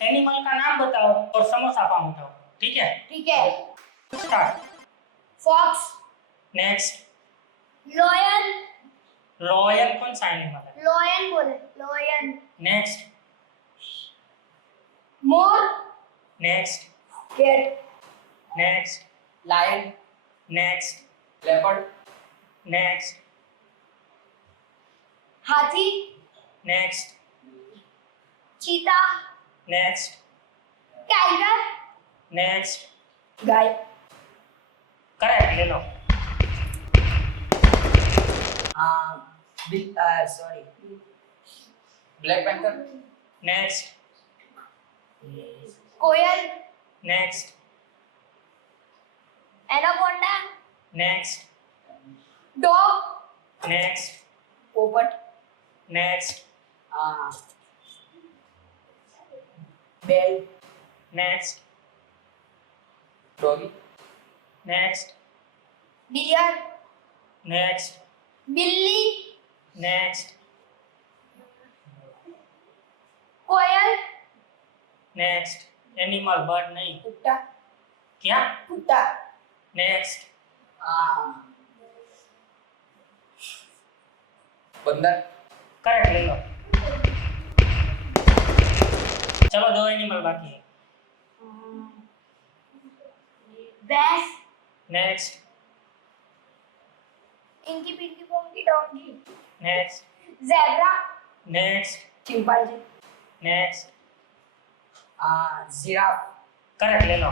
Animal का नाम बताओ और समोसा पाव बताओ, ठीक है? ठीक है। Start. Fox, next. Lion, lion कौन सा एनिमल है? लॉयन बोले, लॉयन। नेक्स्ट। मोर, next. Cat, next. Lion, next. Leopard, next. हाथी, नेक्स्ट। चीता, नेक्स्ट। Tiger, next. गाय। करेक्ट, ले लो। Sorry, black panther, next. कोयल, next. Anaconda, next. Dog, next. पोपट, नेक्स्ट। बेल, next. Doggy, next. Deer, next. बिल्ली, नेक्स्ट। कोयल, नेक्स्ट। एनिमल, बर्ड नहीं। कुत्ता, क्या? कुत्ता, नेक्स्ट। बंदर, करेक्ट, ले लो। चलो, 2 एनिमल बाकी है। भैंस, नेक्स्ट। इनकी पिंकी पोंकी donkey, next. Zebra, next. Chimpanzee, next. Giraffe, correct, ले लो।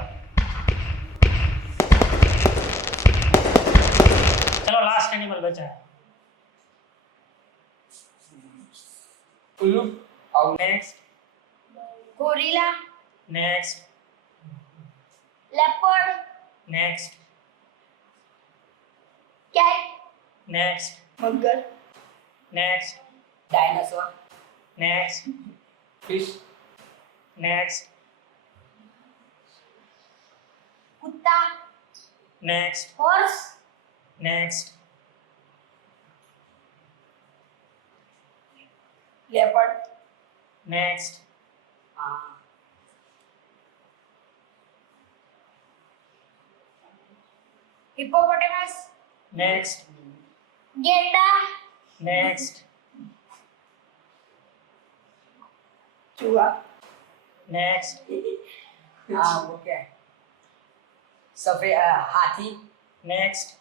चलो, लास्ट एनिमल बचा है। उल्लू, और next. Gorilla, next. Leopard, next. Cat, next. मगर, next. Dinosaur, next. Fish, next. कुत्ता, next. Horse, next. Leopard, next. Hippopotamus, next. गेंडा, नेक्स्ट। चूहा, नेक्स्ट। वो क्या है, सफेद हाथी, नेक्स्ट।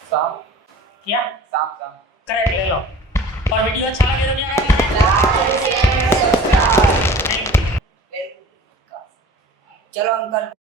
सांप, क्या? सांप, सांप। करेक्ट, ले लो। और वीडियो अच्छा लगे तो क्या करना है? Like, share, subscribe. Thank you. चलो अंकल।